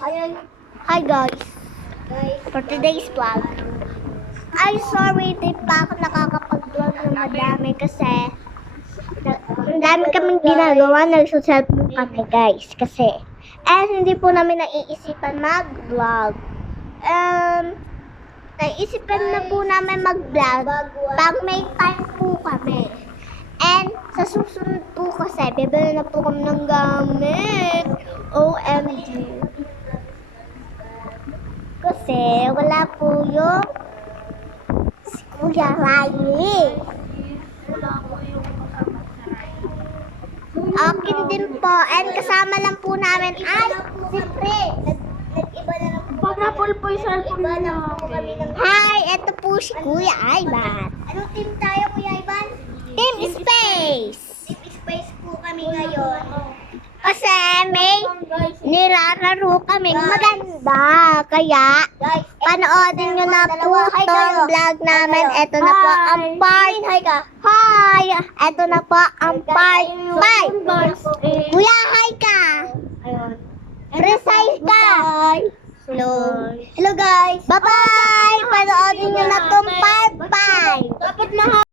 Ayun. Hi guys. For today's vlog. I'm sorry, di pa ako nakakapag-vlog ng madami kasi ang dami kaming ginagawa, nagsuselfon kami guys kasi hindi po namin naiisipan mag-vlog. Naisipan na po namin mag-vlog pag may time po kami. And sa susunod po kasi, bibili na po kami ng gamit. OMG. Kasi wala po yung si Kuya Riley. Akin din po. And kasama lang po namin ay si Fred. Nag-iba na lang po. Pag napul po yung cellphone na. Hi, ito po si Kuya Ivan. Anong team tayo, Kuya Ivan? Team Space. Team Space po kami ngayon. Kasi may nilalaro kaming maganda. Kaya, Guys, panoodin nyo na po Hi itong kayo. vlog namin. Ito na po ang part. Hi ka. Hi! Ito na po ang part 5. Kuya, hi ka! Ayun. Precise ka! Hello. Hello guys. Bye-bye! Panoodin nyo na itong part 5. Dapat mahal.